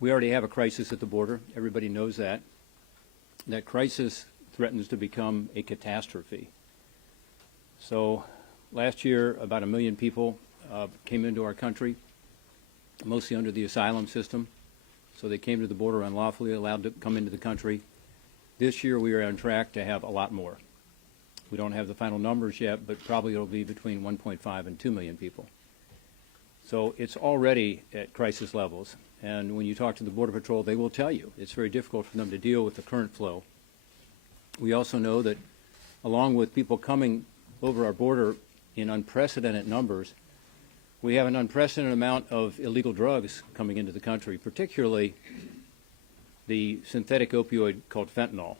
We already have a crisis at the border. Everybody knows that. That crisis threatens to become a catastrophe. So last year, about 1 million people came into our country, mostly under the asylum system. So they came to the border unlawfully, allowed to come into the country. This year, we are on track to have a lot more. We don't have the final numbers yet, but probably it'll be between 1.5 and 2 million people. So it's already at crisis levels. And when you talk to the Border Patrol, they will tell you it's very difficult for them to deal with the current flow. We also know that along with people coming over our border in unprecedented numbers, we have an unprecedented amount of illegal drugs coming into the country, particularly the synthetic opioid called fentanyl.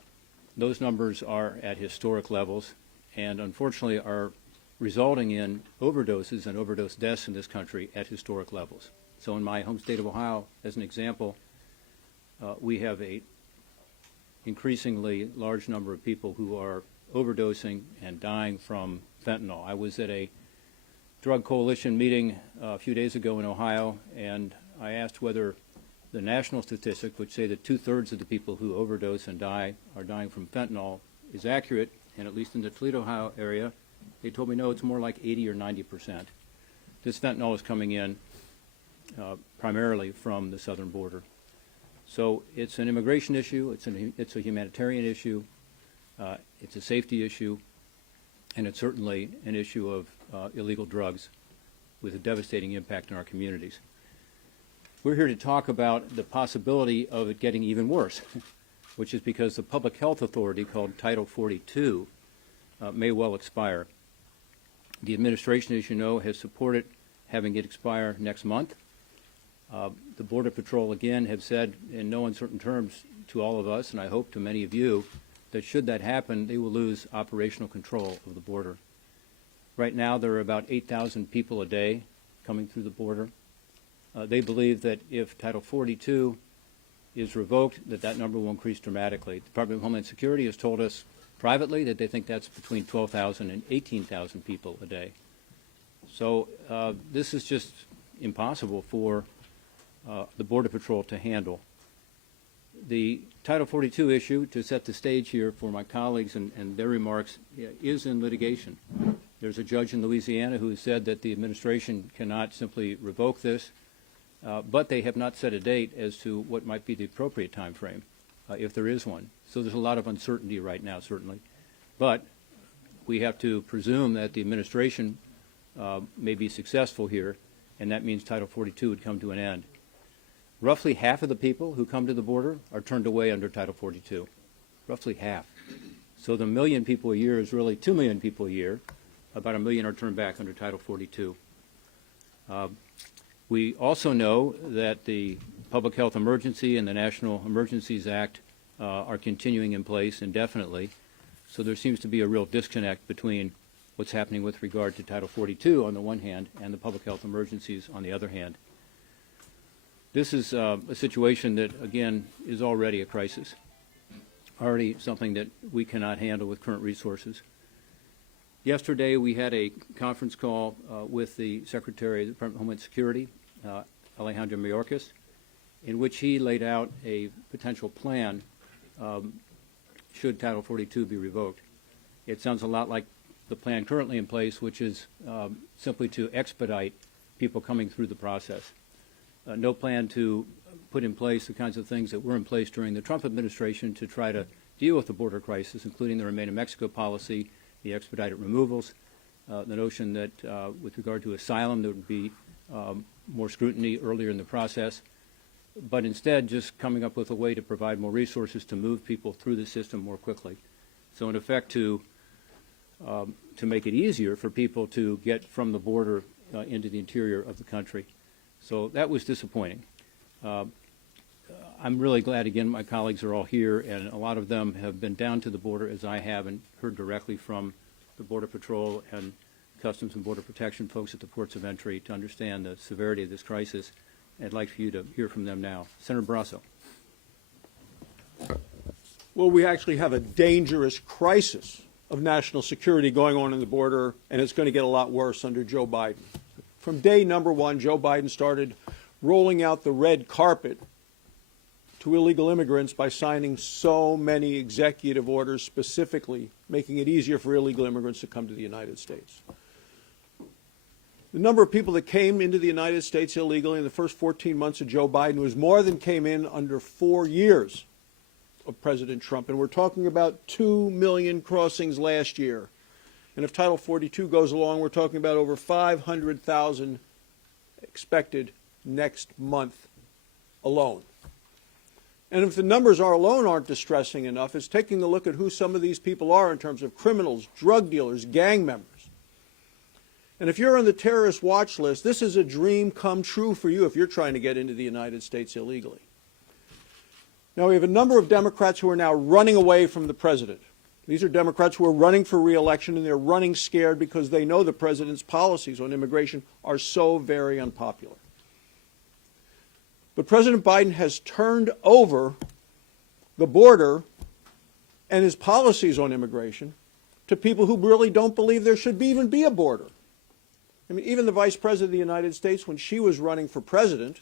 Those numbers are at historic levels and unfortunately are resulting in overdoses and overdose deaths in this country at historic levels. So in my home state of Ohio, as an example, we have a increasingly large number of people who are overdosing and dying from fentanyl. I was at a drug coalition meeting a few days ago in Ohio, and I asked whether the national statistics, which say that 2/3 of the people who overdose and die are dying from fentanyl, is accurate, and at least in the Toledo, Ohio area, they told me no, it's more like 80 or 90%. This fentanyl is coming in primarily from the southern border. So it's an immigration issue, it's a humanitarian issue, it's a safety issue, and it's certainly an issue of illegal drugs with a devastating impact on our communities. We're here to talk about the possibility of it getting even worse, which is because the public health authority called Title 42 may well expire. The administration, as you know, has supported having it expire next month. The Border Patrol, again, have said in no uncertain terms to all of us, and I hope to many of you, that should that happen, they will lose operational control of the border. Right now, there are about 8,000 people a day coming through the border. They believe that if Title 42 is revoked, that number will increase dramatically. The Department of Homeland Security has told us privately that they think that's between 12,000 and 18,000 people a day. So this is just impossible for the Border Patrol to handle. The Title 42 issue, to set the stage here for my colleagues and their remarks, is in litigation. There's a judge in Louisiana who has said that the administration cannot simply revoke this, but they have not set a date as to what might be the appropriate time frame, if there is one. So there's a lot of uncertainty right now, certainly. But we have to presume that the administration may be successful here, and that means Title 42 would come to an end. Roughly half of the people who come to the border are turned away under Title 42. Roughly half. So the 1 million people a year is really 2 million people a year. About 1 million are turned back under Title 42. We also know that the Public Health Emergency and the National Emergencies Act are continuing in place indefinitely. So there seems to be a real disconnect between what's happening with regard to Title 42 on the one hand and the public health emergencies on the other hand. This is a situation that, again, is already a crisis, already something that we cannot handle with current resources. Yesterday, we had a conference call with the Secretary of the Department of Homeland Security, Alejandro Mayorkas, in which he laid out a potential plan should Title 42 be revoked. It sounds a lot like the plan currently in place, which is simply to expedite people coming through the process. No plan to put in place the kinds of things that were in place during the Trump administration to try to deal with the border crisis, including the Remain in Mexico policy, the expedited removals, the notion that with regard to asylum there would be more scrutiny earlier in the process, but instead just coming up with a way to provide more resources to move people through the system more quickly. So in effect to make it easier for people to get from the border into the interior of the country. So that was disappointing. I'm really glad, again, my colleagues are all here, and a lot of them have been down to the border, as I have, and heard directly from the Border Patrol and Customs and Border Protection folks at the ports of entry to understand the severity of this crisis. I'd like for you to hear from them now. Senator Barrasso. Well, we actually have a dangerous crisis of national security going on in the border, and it's going to get a lot worse under Joe Biden. From day number one, Joe Biden started rolling out the red carpet to illegal immigrants by signing so many executive orders specifically making it easier for illegal immigrants to come to the United States. The number of people that came into the United States illegally in the first 14 months of Joe Biden was more than came in under 4 years of President Trump. And we're talking about 2 million crossings last year. And if Title 42 goes along, we're talking about over 500,000 expected next month alone. And if the numbers alone aren't distressing enough, it's taking a look at who some of these people are in terms of criminals, drug dealers, gang members. And if you're on the terrorist watch list, this is a dream come true for you if you're trying to get into the United States illegally. Now, we have a number of Democrats who are now running away from the president. These are Democrats who are running for re-election, and they're running scared because they know the president's policies on immigration are so very unpopular. But President Biden has turned over the border and his policies on immigration to people who really don't believe there should even be a border. I mean, even the Vice President of the United States, when she was running for president,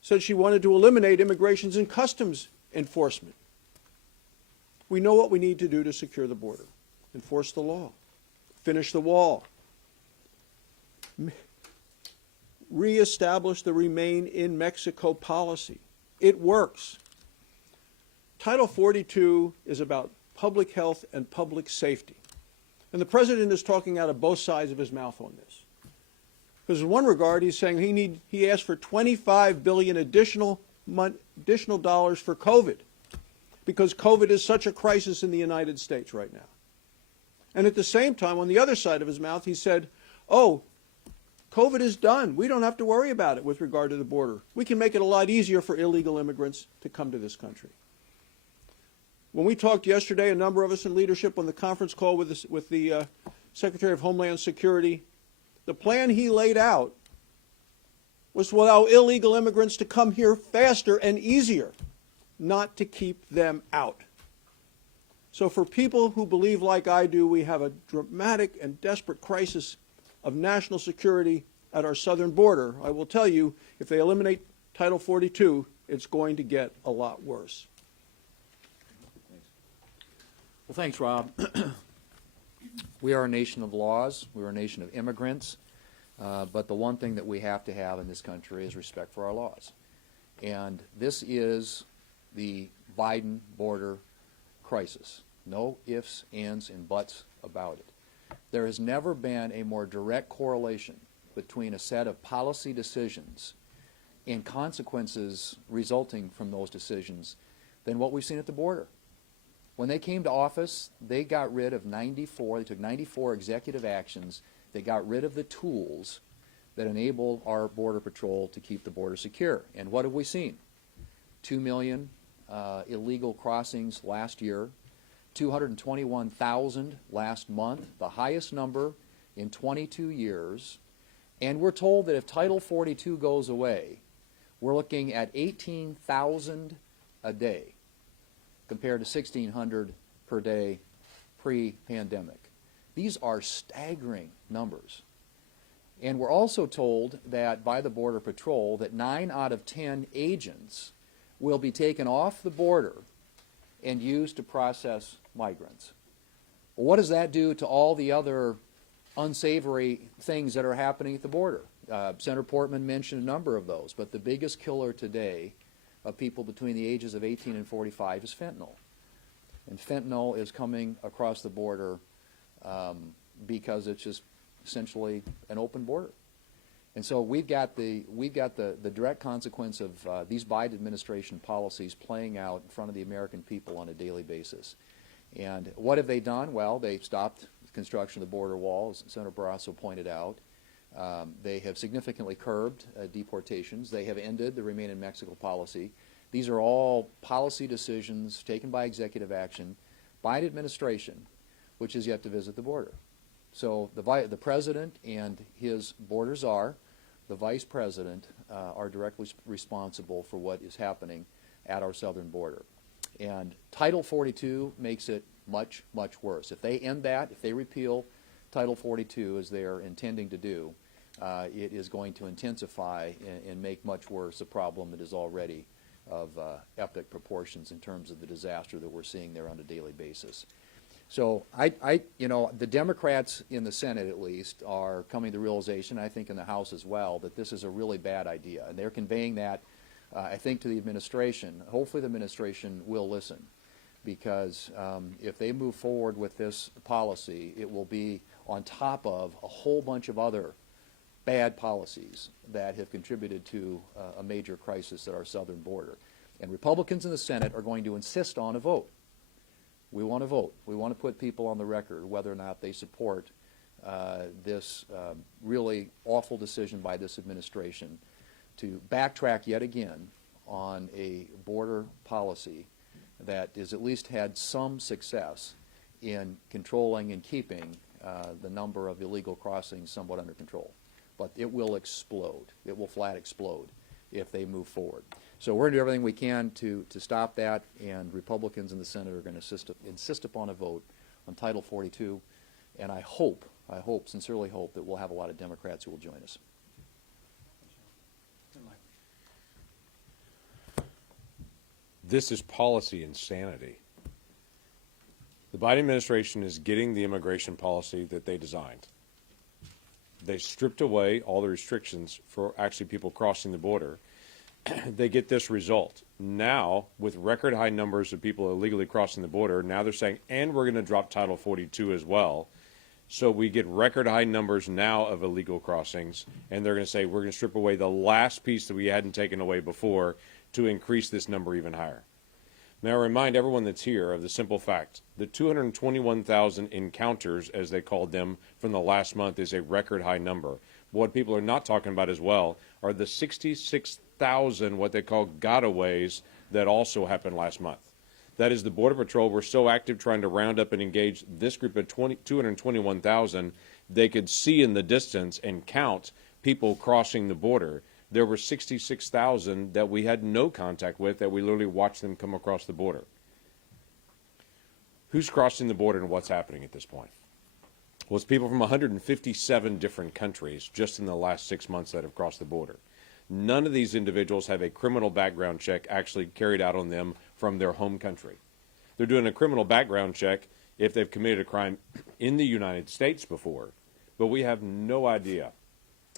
said she wanted to eliminate immigrations and customs enforcement. We know what we need to do to secure the border. Enforce the law. Finish the wall. Reestablish the Remain in Mexico policy. It works. Title 42 is about public health and public safety. And the president is talking out of both sides of his mouth on this. Because in one regard, he's saying he asked for $25 billion additional dollars for COVID, because COVID is such a crisis in the United States right now. And at the same time, on the other side of his mouth, he said, oh, COVID is done. We don't have to worry about it with regard to the border. We can make it a lot easier for illegal immigrants to come to this country. When we talked yesterday, a number of us in leadership on the conference call with the Secretary of Homeland Security, the plan he laid out was to allow illegal immigrants to come here faster and easier, not to keep them out. So for people who believe like I do, we have a dramatic and desperate crisis of national security at our southern border, I will tell you, if they eliminate Title 42, it's going to get a lot worse. Well, thanks, Rob. We are a nation of laws. We're a nation of immigrants. But the one thing that we have to have in this country is respect for our laws. And this is the Biden border crisis. No ifs, ands, and buts about it. There has never been a more direct correlation between a set of policy decisions and consequences resulting from those decisions than what we've seen at the border. When they came to office, they got rid of they took 94 executive actions. They got rid of the tools that enable our Border Patrol to keep the border secure. And what have we seen? 2 million illegal crossings last year, 221,000 last month, the highest number in 22 years. And we're told that if Title 42 goes away, we're looking at 18,000 a day, compared to 1,600 per day pre-pandemic. These are staggering numbers. And we're also told that by the Border Patrol that 9 out of 10 agents will be taken off the border and used to process migrants. Well, what does that do to all the other unsavory things that are happening at the border? Senator Portman mentioned a number of those, but the biggest killer today of people between the ages of 18 and 45 is fentanyl. And fentanyl is coming across the border because it's just essentially an open border. And so we've got the direct consequence of these Biden administration policies playing out in front of the American people on a daily basis. And what have they done? Well, they've stopped construction of the border wall, as Senator Barrasso pointed out. They have significantly curbed deportations. They have ended the Remain in Mexico policy. These are all policy decisions taken by executive action by an administration which is yet to visit the border. So the president and his border czar, the vice president, are directly responsible for what is happening at our southern border. And Title 42 makes it much, much worse. If they end that, if they repeal Title 42 as they're intending to do, it is going to intensify and make much worse a problem that is already epic proportions in terms of the disaster that we're seeing there on a daily basis. So you know, the Democrats in the Senate at least are coming to the realization, I think in the House as well, that this is a really bad idea. And they're conveying that, I think, to the administration. Hopefully the administration will listen, because if they move forward with this policy, it will be on top of a whole bunch of other bad policies that have contributed to a major crisis at our southern border. And Republicans in the Senate are going to insist on a vote. We want to vote. We want to put people on the record whether or not they support this really awful decision by this administration to backtrack yet again on a border policy that has at least had some success in controlling and keeping the number of illegal crossings somewhat under control. But it will explode. It will flat explode if they move forward. So we're going to do everything we can to stop that, and Republicans in the Senate are going to insist upon a vote on Title 42, and I sincerely hope that we'll have a lot of Democrats who will join us. This is policy insanity. The Biden administration is getting the immigration policy that they designed. They stripped away all the restrictions for actually people crossing the border. They get this result. Now, with record high numbers of people illegally crossing the border, now they're saying, and we're going to drop Title 42 as well. So we get record high numbers now of illegal crossings, and they're going to say we're going to strip away the last piece that we hadn't taken away before to increase this number even higher. Now, I remind everyone that's here of the simple fact that 221,000 encounters, as they called them, from the last month is a record high number. What people are not talking about as well are the 66,000 what they call gotaways that also happened last month. That is, the Border Patrol were so active trying to round up and engage this group of 221,000, they could see in the distance and count people crossing the border. There were 66,000 that we had no contact with, that we literally watched them come across the border. Who's crossing the border and what's happening at this point? Well, it's people from 157 different countries just in the last 6 months that have crossed the border. None of these individuals have a criminal background check actually carried out on them from their home country. They're doing a criminal background check if they've committed a crime in the United States before, but we have no idea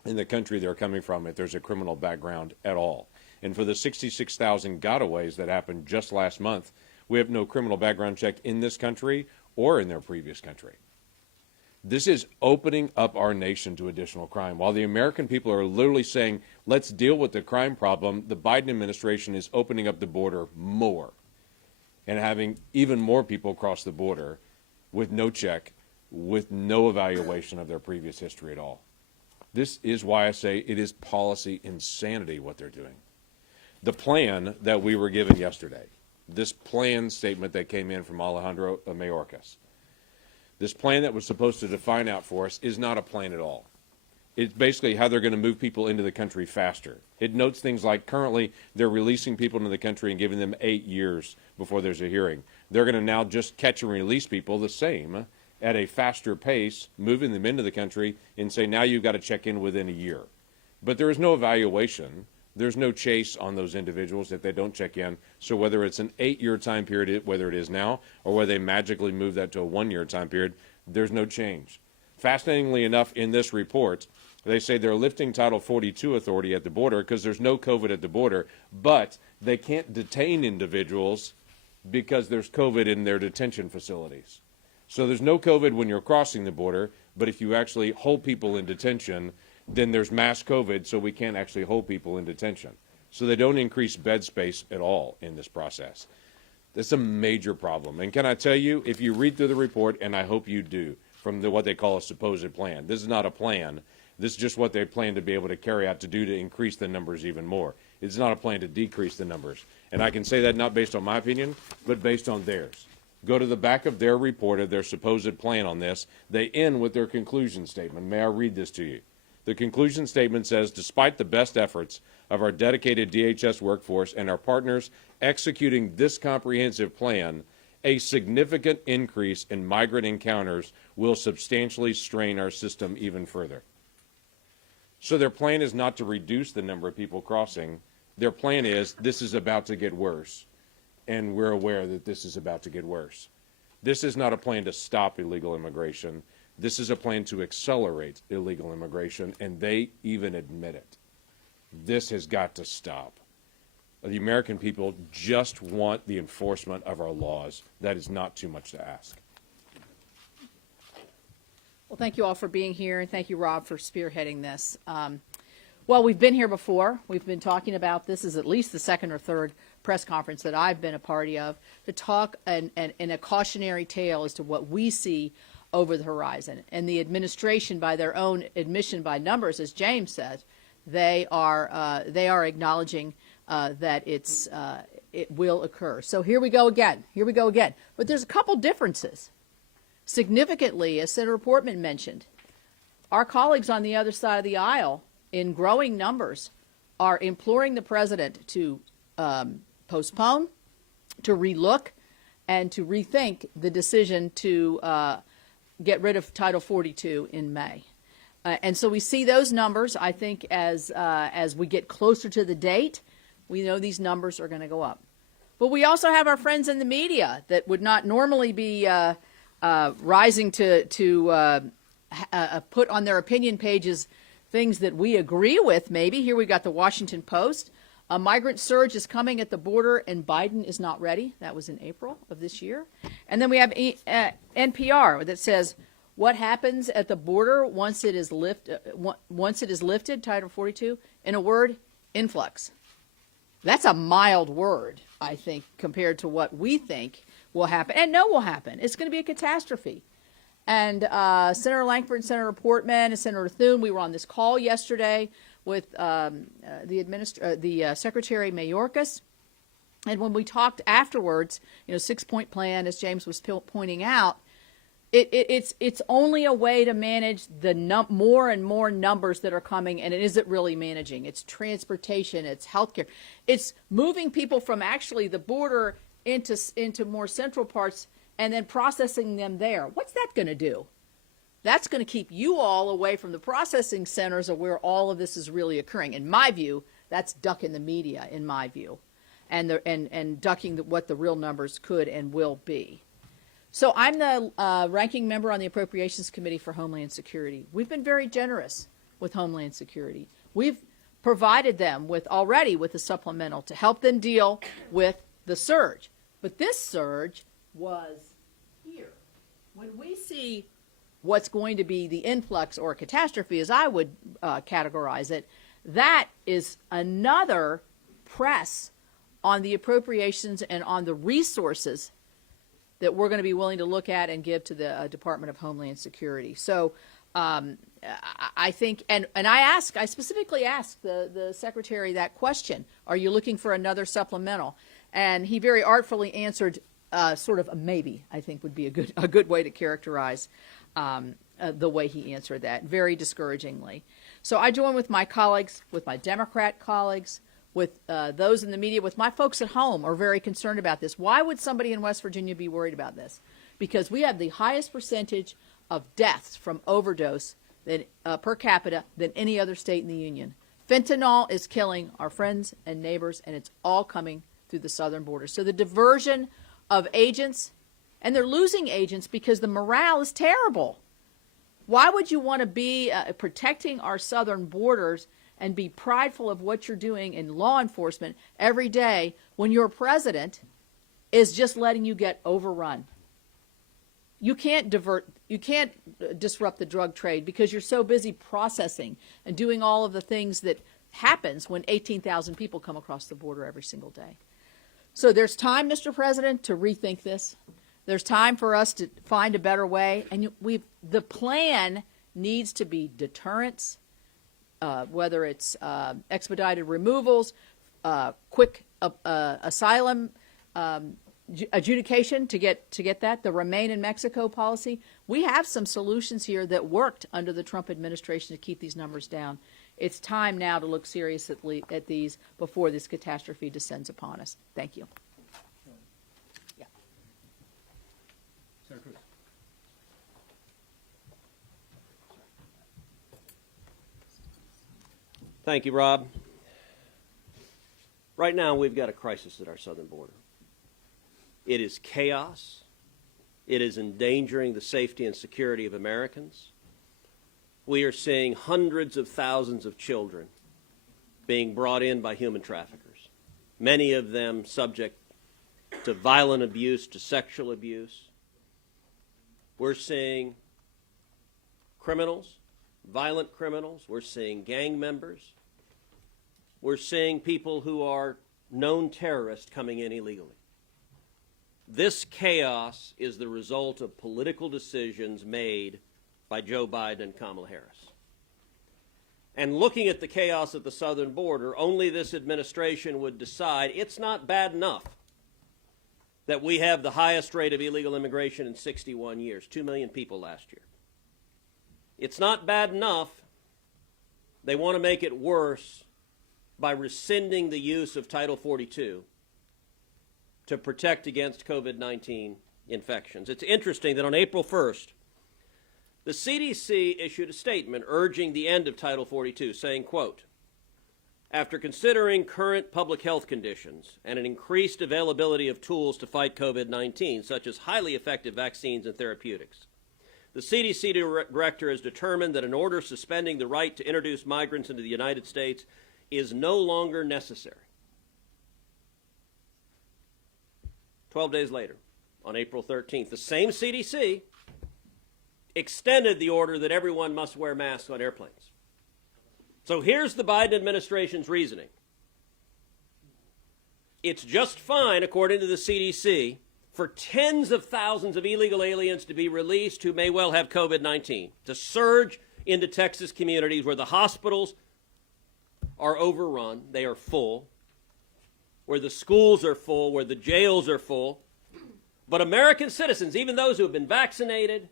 in the country they're coming from if there's a criminal background at all. And for the 66,000 gotaways that happened just last month, we have no criminal background check in this country or in their previous country. This is opening up our nation to additional crime. While the American people are literally saying, let's deal with the crime problem, the Biden administration is opening up the border more and having even more people cross the border with no check, with no evaluation of their previous history at all. This is why I say it is policy insanity what they're doing. The plan that we were given yesterday, this plan statement that came in from Alejandro Mayorkas, this plan that was supposed to define out for us is not a plan at all. It's basically how they're going to move people into the country faster. It notes things like currently they're releasing people into the country and giving them 8 years before there's a hearing. They're going to now just catch and release people the same at a faster pace, moving them into the country and say, now you've got to check in within a year. But there is no evaluation. There's no chase on those individuals if they don't check in. So whether it's an 8-year time period, whether it is now, or whether they magically move that to a 1-year time period, there's no change. Fascinatingly enough, in this report, they say they're lifting Title 42 authority at the border because there's no COVID at the border, but they can't detain individuals because there's COVID in their detention facilities. So there's no COVID when you're crossing the border, but if you actually hold people in detention, then there's mass COVID, so we can't actually hold people in detention. So they don't increase bed space at all in this process. That's a major problem. And can I tell you, if you read through the report, and I hope you do, from what they call a supposed plan, this is not a plan. This is just what they plan to be able to carry out to do to increase the numbers even more. It's not a plan to decrease the numbers. And I can say that not based on my opinion, but based on theirs. Go to the back of their report of their supposed plan on this. They end with their conclusion statement. May I read this to you? The conclusion statement says, despite the best efforts of our dedicated DHS workforce and our partners executing this comprehensive plan, a significant increase in migrant encounters will substantially strain our system even further. So their plan is not to reduce the number of people crossing. Their plan is this is about to get worse, and we're aware that this is about to get worse. This is not a plan to stop illegal immigration. This is a plan to accelerate illegal immigration, and they even admit it. This has got to stop. The American people just want the enforcement of our laws. That is not too much to ask. Well, thank you all for being here, and thank you, Rob, for spearheading this. Well, we've been here before. We've been talking about this is at least the second or third press conference that I've been a party of to talk in a cautionary tale as to what we see over the horizon. And the administration, by their own admission by numbers, as James said, they are acknowledging that it will occur. So here we go again. Here we go again. But there's a couple differences. Significantly, as Senator Portman mentioned, our colleagues on the other side of the aisle, in growing numbers, are imploring the president to postpone, to relook, and to rethink the decision to get rid of Title 42 in May. And so we see those numbers. I think as we get closer to the date, we know these numbers are going to go up. But we also have our friends in the media that would not normally be rising to put on their opinion pages things that we agree with, maybe. Here we got the Washington Post. A migrant surge is coming at the border, and Biden is not ready. That was in April of this year. And then we have NPR that says, what happens at the border once it is lifted, Title 42? In a word, influx. That's a mild word, I think, compared to what we think will happen, and know will happen. It's going to be a catastrophe. And Senator Lankford, Senator Portman, and Senator Thune, we were on this call yesterday with the Secretary Mayorkas. And when we talked afterwards, 6-point plan, as James was pointing out, it's only a way to manage the more and more numbers that are coming, and it isn't really managing. It's transportation, it's healthcare. It's moving people from actually the border into more central parts and then processing them there. What's that going to do? That's going to keep you all away from the processing centers of where all of this is really occurring. In my view, that's ducking the media, in my view, and ducking what the real numbers could and will be. So I'm the ranking member on the Appropriations Committee for Homeland Security. We've been very generous with Homeland Security. We've provided them with a supplemental to help them deal with the surge. But this surge was here. When we see what's going to be the influx or catastrophe, as I would categorize it, that is another press on the appropriations and on the resources that we're going to be willing to look at and give to the Department of Homeland Security. So I think, and I specifically asked the Secretary that question, are you looking for another supplemental? And he very artfully answered sort of a maybe, I think would be a good way to characterize the way he answered that, very discouragingly. So I join with my colleagues, with my Democrat colleagues, with those in the media, with my folks at home are very concerned about this. Why would somebody in West Virginia be worried about this? Because we have the highest percentage of deaths from overdose per capita than any other state in the union. Fentanyl is killing our friends and neighbors, and it's all coming through the southern border. So the diversion of agents, and they're losing agents because the morale is terrible. Why would you want to be protecting our southern borders and be prideful of what you're doing in law enforcement every day when your president is just letting you get overrun? You can't disrupt the drug trade because you're so busy processing and doing all of the things that happens when 18,000 people come across the border every single day. So there's time, Mr. President, to rethink this. There's time for us to find a better way. And the plan needs to be deterrence, whether it's expedited removals, quick asylum adjudication to get that, the Remain in Mexico policy. We have some solutions here that worked under the Trump administration to keep these numbers down. It's time now to look seriously at these before this catastrophe descends upon us. Thank you. Yeah. Senator Cruz. Thank you, Rob. Right now, we've got a crisis at our southern border. It is chaos. It is endangering the safety and security of Americans. We are seeing hundreds of thousands of children being brought in by human traffickers, many of them subject to violent abuse, to sexual abuse. We're seeing criminals, violent criminals. We're seeing gang members. We're seeing people who are known terrorists coming in illegally. This chaos is the result of political decisions made by Joe Biden and Kamala Harris. And looking at the chaos at the southern border, only this administration would decide it's not bad enough that we have the highest rate of illegal immigration in 61 years, 2 million people last year. It's not bad enough. They want to make it worse by rescinding the use of Title 42 to protect against COVID-19 infections. It's interesting that on April 1st, the CDC issued a statement urging the end of Title 42, saying, quote, "After considering current public health conditions and an increased availability of tools to fight COVID-19, such as highly effective vaccines and therapeutics, the CDC director has determined that an order suspending the right to introduce migrants into the United States is no longer necessary." 12 days later, on April 13th, the same CDC extended the order that everyone must wear masks on airplanes. So here's the Biden administration's reasoning. It's just fine, according to the CDC, for tens of thousands of illegal aliens to be released who may well have COVID-19, to surge into Texas communities where the hospitals are overrun, they are full, where the schools are full, where the jails are full. But American citizens, even those who have been vaccinated,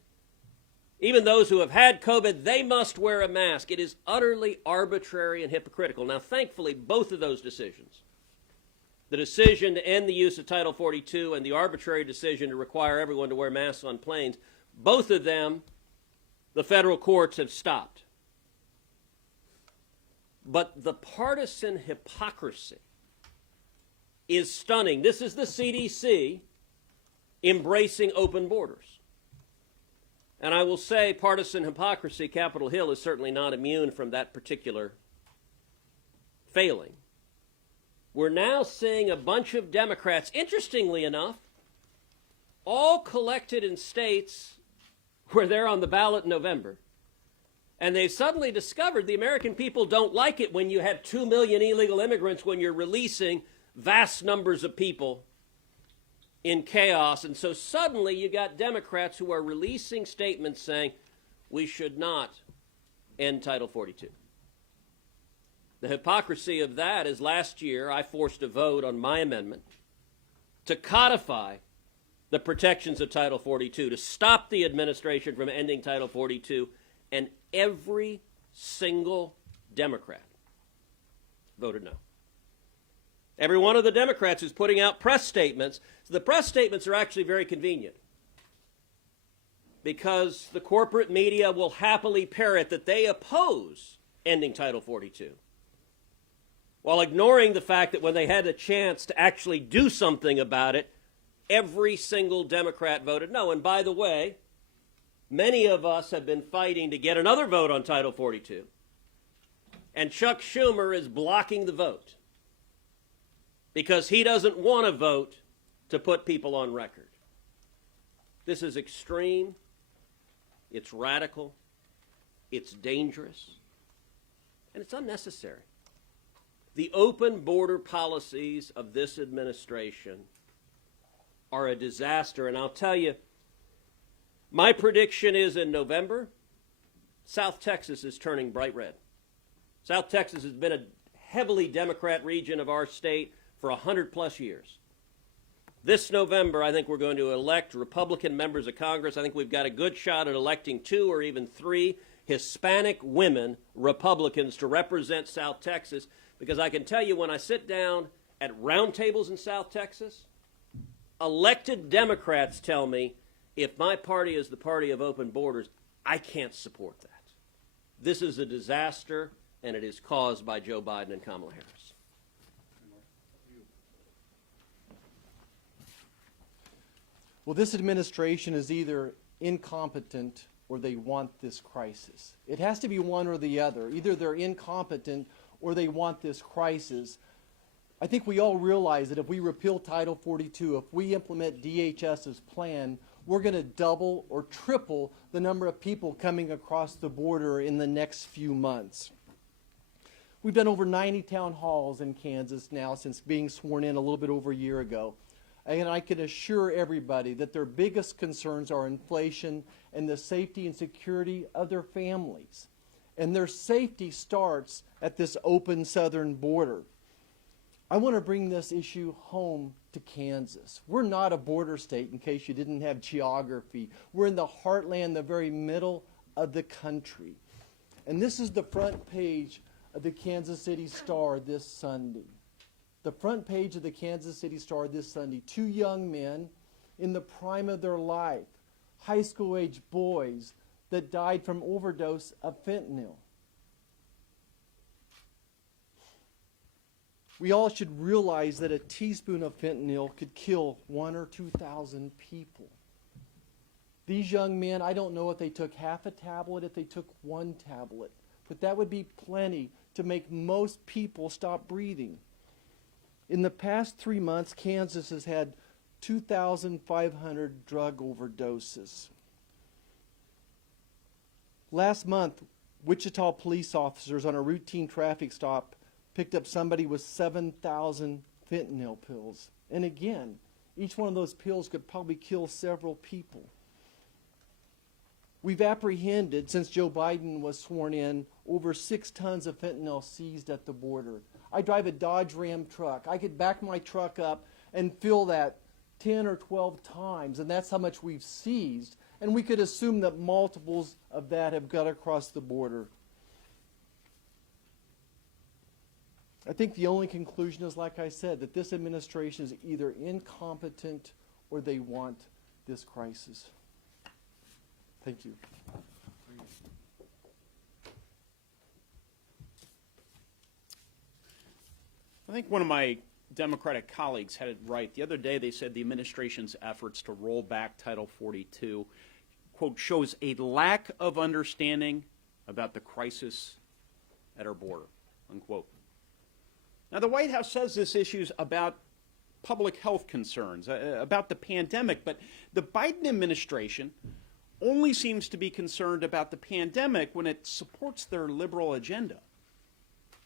even those who have had COVID, they must wear a mask. It is utterly arbitrary and hypocritical. Now, thankfully, both of those decisions, the decision to end the use of Title 42 and the arbitrary decision to require everyone to wear masks on planes, both of them, the federal courts have stopped. But the partisan hypocrisy is stunning. This is the CDC embracing open borders. And I will say partisan hypocrisy, Capitol Hill is certainly not immune from that particular failing. We're now seeing a bunch of Democrats, interestingly enough, all collected in states where they're on the ballot in November. And they've suddenly discovered the American people don't like it when you have 2 million illegal immigrants, when you're releasing vast numbers of people in chaos. And so suddenly you got Democrats who are releasing statements saying we should not end Title 42. The hypocrisy of that is last year I forced a vote on my amendment to codify the protections of Title 42, to stop the administration from ending Title 42, and every single Democrat voted no. Every one of the Democrats is putting out press statements. So the press statements are actually very convenient because the corporate media will happily parrot that they oppose ending Title 42, while ignoring the fact that when they had a chance to actually do something about it, every single Democrat voted no. And by the way, many of us have been fighting to get another vote on Title 42, and Chuck Schumer is blocking the vote because he doesn't want to vote to put people on record. This is extreme, it's radical, it's dangerous, and it's unnecessary. The open border policies of this administration are a disaster, and I'll tell you, my prediction is in November, South Texas is turning bright red. South Texas has been a heavily Democrat region of our state for 100+ years. This November, I think we're going to elect Republican members of Congress. I think we've got a good shot at electing 2 or even 3 Hispanic women Republicans to represent South Texas, because I can tell you when I sit down at roundtables in South Texas, elected Democrats tell me, if my party is the party of open borders, I can't support that. This is a disaster, and it is caused by Joe Biden and Kamala Harris. Well, this administration is either incompetent or they want this crisis. It has to be one or the other. Either they're incompetent or they want this crisis. I think we all realize that if we repeal Title 42, if we implement DHS's plan, we're going to double or triple the number of people coming across the border in the next few months. We've done over 90 town halls in Kansas now since being sworn in a little bit over a year ago. And I can assure everybody that their biggest concerns are inflation and the safety and security of their families. And their safety starts at this open southern border. I want to bring this issue home to Kansas. We're not a border state, in case you didn't have geography. We're in the heartland, the very middle of the country. And this is the front page of the Kansas City Star this Sunday. The front page of the Kansas City Star this Sunday. Two young men in the prime of their life, high school age boys that died from overdose of fentanyl. We all should realize that a teaspoon of fentanyl could kill 1,000 or 2,000 people. These young men, I don't know if they took half a tablet, if they took one tablet, but that would be plenty to make most people stop breathing. In the past 3 months, Kansas has had 2,500 drug overdoses. Last month, Wichita police officers on a routine traffic stop picked up somebody with 7,000 fentanyl pills. And again, each one of those pills could probably kill several people. We've apprehended, since Joe Biden was sworn in, over 6 tons of fentanyl seized at the border. I drive a Dodge Ram truck. I could back my truck up and fill that 10 or 12 times, and that's how much we've seized. And we could assume that multiples of that have got across the border. I think the only conclusion is, like I said, that this administration is either incompetent or they want this crisis. Thank you. I think one of my Democratic colleagues had it right. The other day they said the administration's efforts to roll back Title 42, quote, shows a lack of understanding about the crisis at our border, unquote. Now, the White House says this issue's about public health concerns, about the pandemic, but the Biden administration only seems to be concerned about the pandemic when it supports their liberal agenda.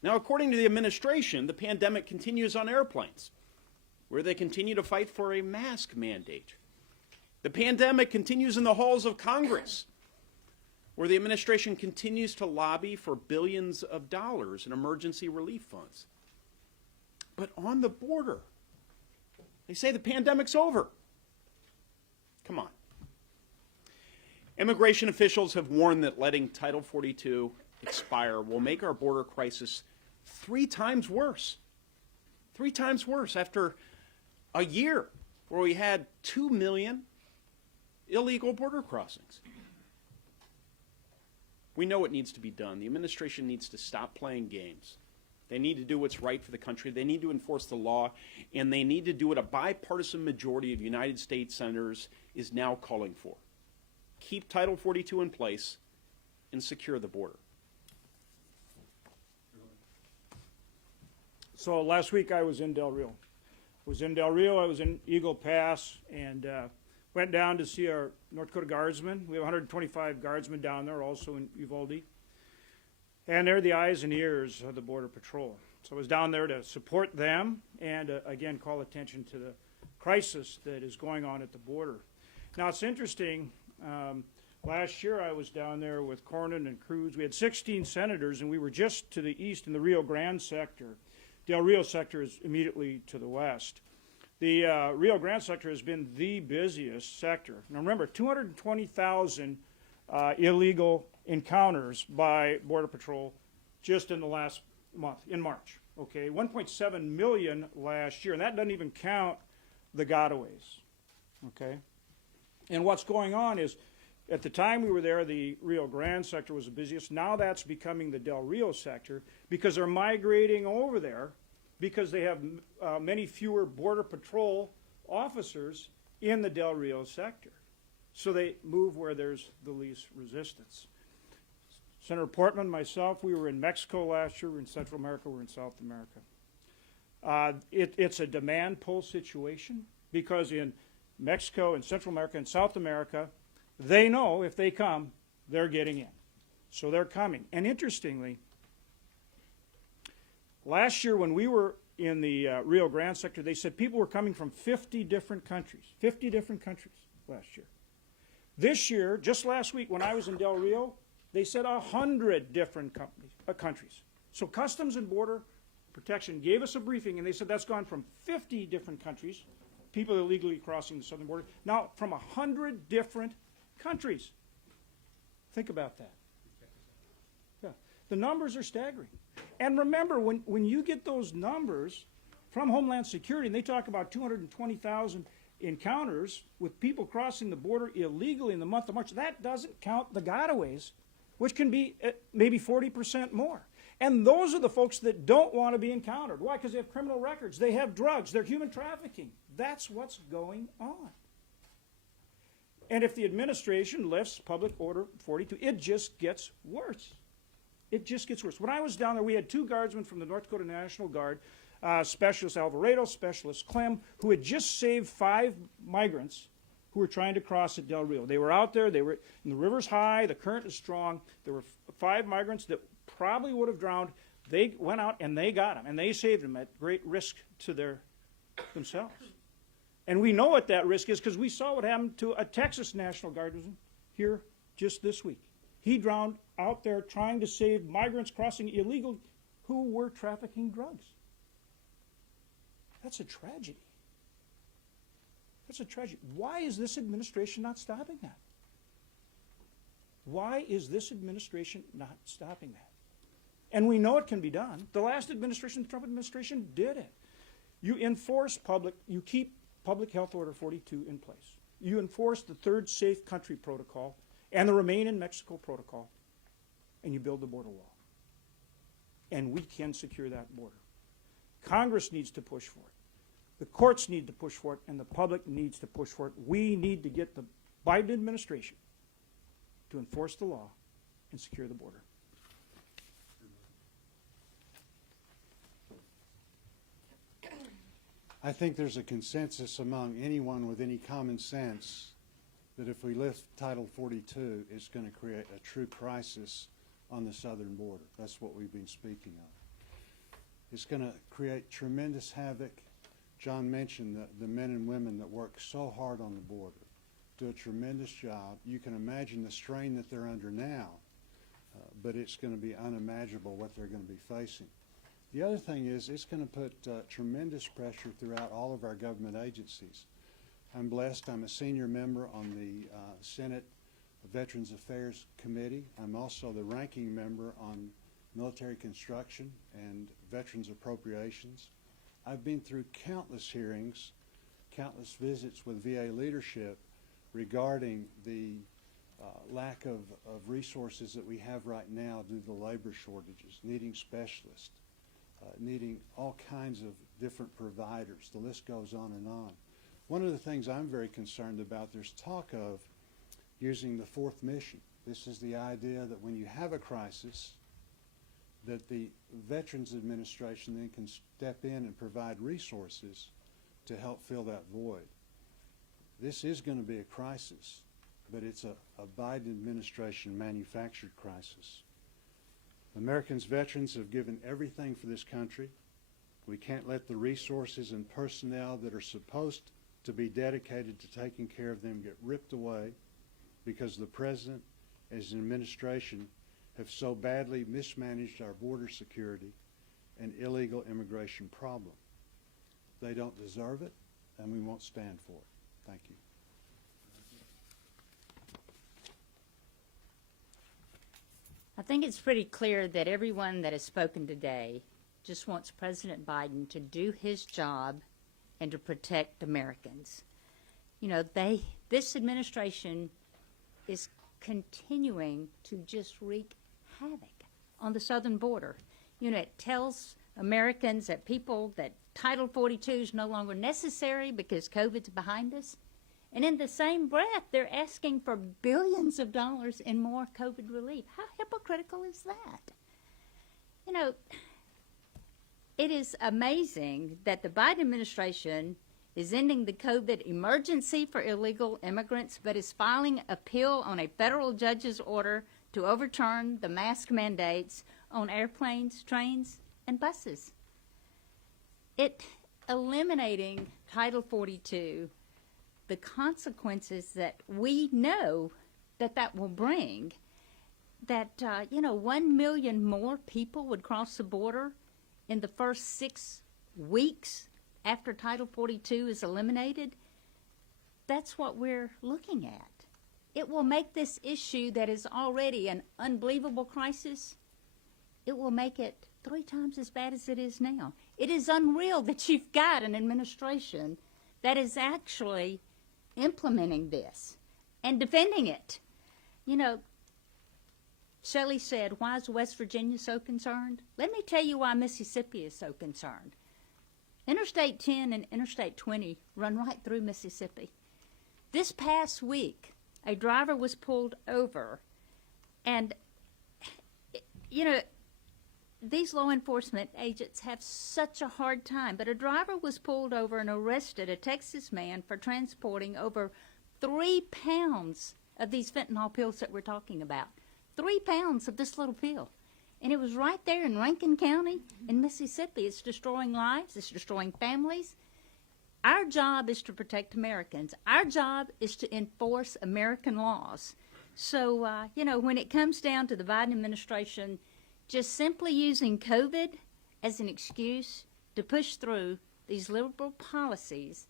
Now, according to the administration, the pandemic continues on airplanes, where they continue to fight for a mask mandate. The pandemic continues in the halls of Congress, where the administration continues to lobby for billions of dollars in emergency relief funds. But on the border, they say the pandemic's over. Come on. Immigration officials have warned that letting Title 42 expire will make our border crisis 3 times worse. 3 times worse after a year where we had 2 million illegal border crossings. We know what needs to be done. The administration needs to stop playing games. They need to do what's right for the country. They need to enforce the law, and they need to do what a bipartisan majority of United States senators is now calling for. Keep Title 42 in place and secure the border. So last week I was in Del Rio. I was in Eagle Pass, and went down to see our North Dakota Guardsmen. We have 125 Guardsmen down there, also in Uvalde. And they're the eyes and ears of the Border Patrol. So I was down there to support them and, again, call attention to the crisis that is going on at the border. Now, it's interesting. Last year I was down there with Cornyn and Cruz. We had 16 senators, and we were just to the east in the Rio Grande sector. Del Rio sector is immediately to the west. The Rio Grande sector has been the busiest sector. Now, remember, 220,000 illegal encounters by Border Patrol just in the last month, in March. Okay, 1.7 million last year, and that doesn't even count the gotaways. Okay, and what's going on is, at the time we were there, the Rio Grande sector was the busiest. Now that's becoming the Del Rio sector because they're migrating over there because they have many fewer Border Patrol officers in the Del Rio sector. So they move where there's the least resistance. Senator Portman, myself, we were in Mexico last year, we were in Central America, we were in South America. It's a demand pull situation because in Mexico and Central America and South America, they know if they come, they're getting in. So they're coming. And interestingly, last year when we were in the Rio Grande sector, they said people were coming from 50 different countries. 50 different countries last year. This year, just last week when I was in Del Rio, they said 100 different countries. So Customs and Border Protection gave us a briefing, and they said that's gone from 50 different countries, people illegally crossing the southern border, now from 100 different countries. Think about that. Yeah. The numbers are staggering. And remember, when you get those numbers from Homeland Security, and they talk about 220,000 encounters with people crossing the border illegally in the month of March, that doesn't count the gotaways, which can be maybe 40% more. And those are the folks that don't want to be encountered. Why? Because they have criminal records, they have drugs, they're human trafficking. That's what's going on. And if the administration lifts Public Order 42, it just gets worse. It just gets worse. When I was down there, we had 2 guardsmen from the North Dakota National Guard, Specialist Alvarado, Specialist Clem, who had just saved 5 migrants who were trying to cross at Del Rio. They were out there, and the river's high, the current is strong. There were 5 migrants that probably would have drowned. They went out and they got them, and they saved them at great risk to themselves. And we know what that risk is because we saw what happened to a Texas National Guardsman here just this week. He drowned out there trying to save migrants crossing illegal who were trafficking drugs. That's a tragedy. That's a tragedy. Why is this administration not stopping that? Why is this administration not stopping that? And we know it can be done. The last administration, the Trump administration, did it. You enforce you keep Public Health Order 42 in place. You enforce the Third Safe Country Protocol and the Remain in Mexico Protocol, and you build the border wall. And we can secure that border. Congress needs to push for it. The courts need to push for it, and the public needs to push for it. We need to get the Biden administration to enforce the law and secure the border. I think there's a consensus among anyone with any common sense that if we lift Title 42, it's going to create a true crisis on the southern border. That's what we've been speaking of. It's going to create tremendous havoc. John mentioned the men and women that work so hard on the border, do a tremendous job. You can imagine the strain that they're under now, but it's going to be unimaginable what they're going to be facing. The other thing is it's going to put tremendous pressure throughout all of our government agencies. I'm blessed. I'm a senior member on the Senate Veterans Affairs Committee. I'm also the ranking member on military construction and veterans appropriations. I've been through countless hearings, countless visits with VA leadership regarding the lack of resources that we have right now due to the labor shortages, needing specialists, needing all kinds of different providers. The list goes on and on. One of the things I'm very concerned about, there's talk of using the fourth mission. This is the idea that when you have a crisis, that the Veterans Administration then can step in and provide resources to help fill that void. This is going to be a crisis, but it's a Biden administration manufactured crisis. Americans veterans have given everything for this country. We can't let the resources and personnel that are supposed to be dedicated to taking care of them get ripped away because the President and his administration have so badly mismanaged our border security and illegal immigration problem. They don't deserve it, and we won't stand for it. Thank you. I think it's pretty clear that everyone that has spoken today just wants President Biden to do his job and to protect Americans. You know, this administration is continuing to just wreak havoc on the southern border. You know, it tells Americans that Title 42 is no longer necessary because COVID's behind us. And in the same breath, they're asking for billions of dollars in more COVID relief. How hypocritical is that? You know, it is amazing that the Biden administration is ending the COVID emergency for illegal immigrants, but is filing appeal on a federal judge's order to overturn the mask mandates on airplanes, trains, and buses. Eliminating Title 42, the consequences that we know that will bring, that 1 million more people would cross the border in the first 6 weeks after Title 42 is eliminated, that's what we're looking at. It will make this issue that is already an unbelievable crisis, it will make it 3 times as bad as it is now. It is unreal that you've got an administration that is actually implementing this and defending it. You know, Shelley said, why is West Virginia so concerned? Let me tell you why Mississippi is so concerned. Interstate 10 and Interstate 20 run right through Mississippi. This past week, a driver was pulled over, and, these law enforcement agents have such a hard time, but a driver was pulled over and arrested, a Texas man, for transporting over 3 pounds of these fentanyl pills that we're talking about. 3 pounds of this little pill. And it was right there in Rankin County in Mississippi. It's destroying lives. It's destroying families. Our job is to protect Americans. Our job is to enforce American laws. So, when it comes down to the Biden administration just simply using COVID as an excuse to push through these liberal policies,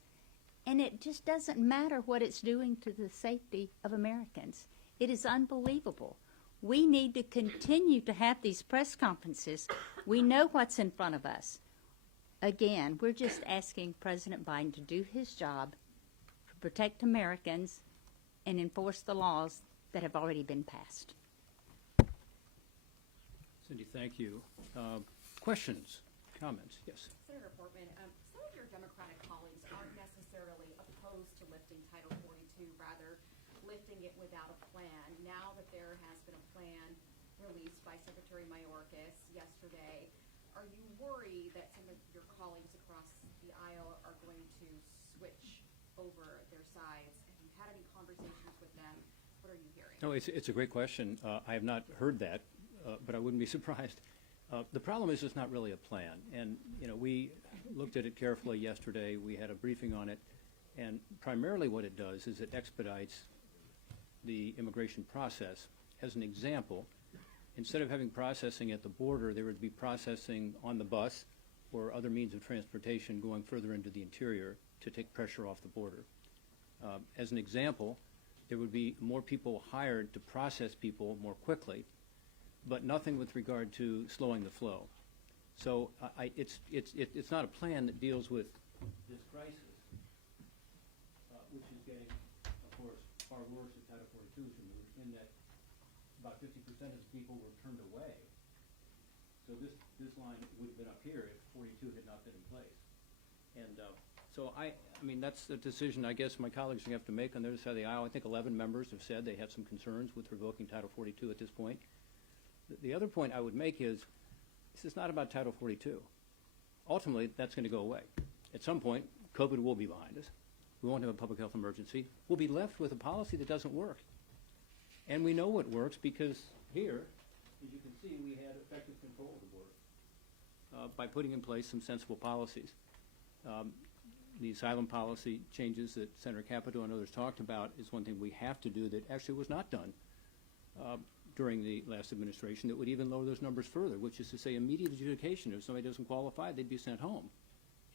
and it just doesn't matter what it's doing to the safety of Americans. It is unbelievable. We need to continue to have these press conferences. We know what's in front of us. Again, we're just asking President Biden to do his job, to protect Americans, and enforce the laws that have already been passed. Cindy, thank you. Questions, comments? Yes. Senator Portman, some of your Democratic colleagues aren't necessarily opposed to lifting Title 42, rather lifting it without a plan. Now that there has been a plan released by Secretary Mayorkas yesterday, are you worried that some of your colleagues across the aisle are going to switch over their sides? Have you had any conversations with them? What are you hearing? No, it's a great question. I have not heard that, but I wouldn't be surprised. The problem is it's not really a plan. And, we looked at it carefully yesterday. We had a briefing on it. And primarily what it does is it expedites the immigration process. As an example, instead of having processing at the border, there would be processing on the bus or other means of transportation going further into the interior to take pressure off the border. As an example, there would be more people hired to process people more quickly, but nothing with regard to slowing the flow. So it's not a plan that deals with this crisis, which is getting, of course, far worse if Title 42 is removed, in that about 50% of the people were turned away. So this line would have been up here if 42 had not been in place. And so I mean, that's the decision I guess my colleagues are going to have to make on the other side of the aisle. I think 11 members have said they have some concerns with revoking Title 42 at this point. The other point I would make is this is not about Title 42. Ultimately, that's going to go away. At some point, COVID will be behind us. We won't have a public health emergency. We'll be left with a policy that doesn't work. And we know it works because here, as you can see, we had effective control of the border by putting in place some sensible policies. The asylum policy changes that Senator Capito and others talked about is one thing we have to do that actually was not done during the last administration, that would even lower those numbers further, which is to say immediate adjudication. If somebody doesn't qualify, they'd be sent home.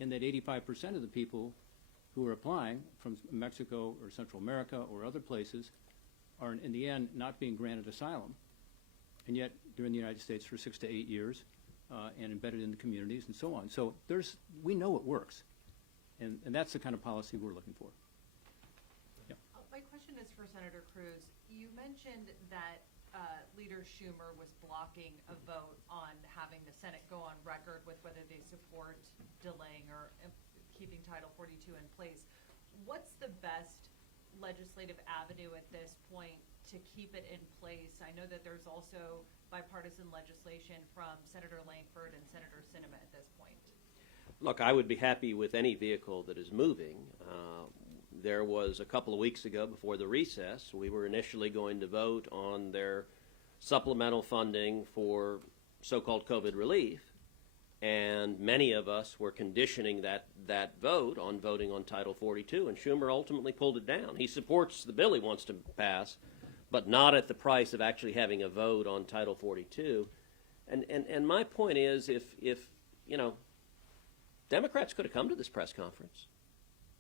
And that 85% of the people who are applying from Mexico or Central America or other places are, in the end, not being granted asylum, and yet they're in the United States for 6 to 8 years and embedded in the communities and so on. So we know it works, and that's the kind of policy we're looking for. Yeah. My question is for Senator Cruz. You mentioned that Leader Schumer was blocking a vote on having the Senate go on record with whether they support delaying or keeping Title 42 in place. What's the best legislative avenue at this point to keep it in place? I know that there's also bipartisan legislation from Senator Langford and Senator Sinema at this point. Look, I would be happy with any vehicle that is moving. There was a couple of weeks ago before the recess, we were initially going to vote on their supplemental funding for so-called COVID relief, and many of us were conditioning that vote on voting on Title 42, and Schumer ultimately pulled it down. He supports the bill he wants to pass, but not at the price of actually having a vote on Title 42. And my point is, if you know, Democrats could have come to this press conference.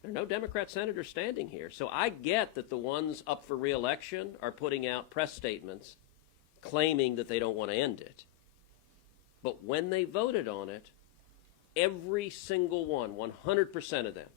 There are no Democrat senators standing here. So I get that the ones up for re-election are putting out press statements claiming that they don't want to end it. But when they voted on it, every single one, 100% of them,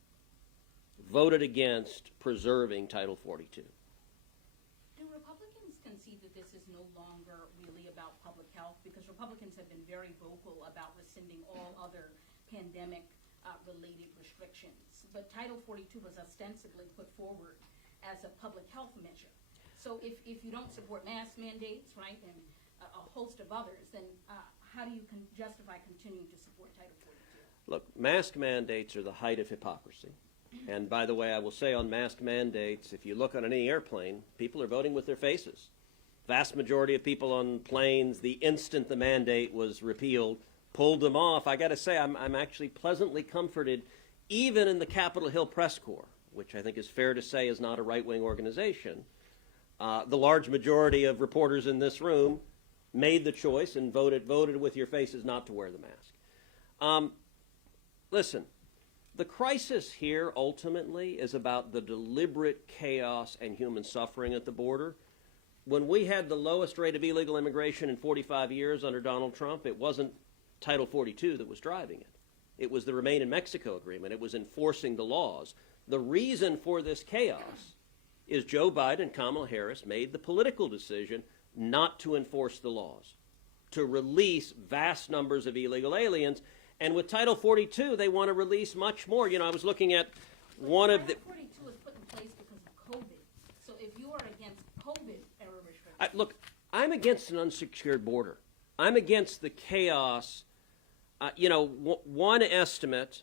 voted against preserving Title 42. Do Republicans concede that this is no longer really about public health? Because Republicans have been very vocal about rescinding all other pandemic-related restrictions. But Title 42 was ostensibly put forward as a public health measure. So if you don't support mask mandates, right, and a host of others, then how do you justify continuing to support Title 42? Look, mask mandates are the height of hypocrisy. And by the way, I will say on mask mandates, if you look on any airplane, people are voting with their faces. Vast majority of people on planes, the instant the mandate was repealed, pulled them off. I got to say, I'm actually pleasantly comforted, even in the Capitol Hill Press Corps, which I think is fair to say is not a right-wing organization. The large majority of reporters in this room made the choice and voted with your faces not to wear the mask. Listen, the crisis here ultimately is about the deliberate chaos and human suffering at the border. When we had the lowest rate of illegal immigration in 45 years under Donald Trump, it wasn't Title 42 that was driving it. It was the Remain in Mexico agreement. It was enforcing the laws. The reason for this chaos is Joe Biden and Kamala Harris made the political decision not to enforce the laws, to release vast numbers of illegal aliens. And with Title 42, they want to release much more. You know, I was looking at one of the... Title 42 was put in place because of COVID. So if you are against COVID-era restrictions... Look, I'm against an unsecured border. I'm against the chaos. One estimate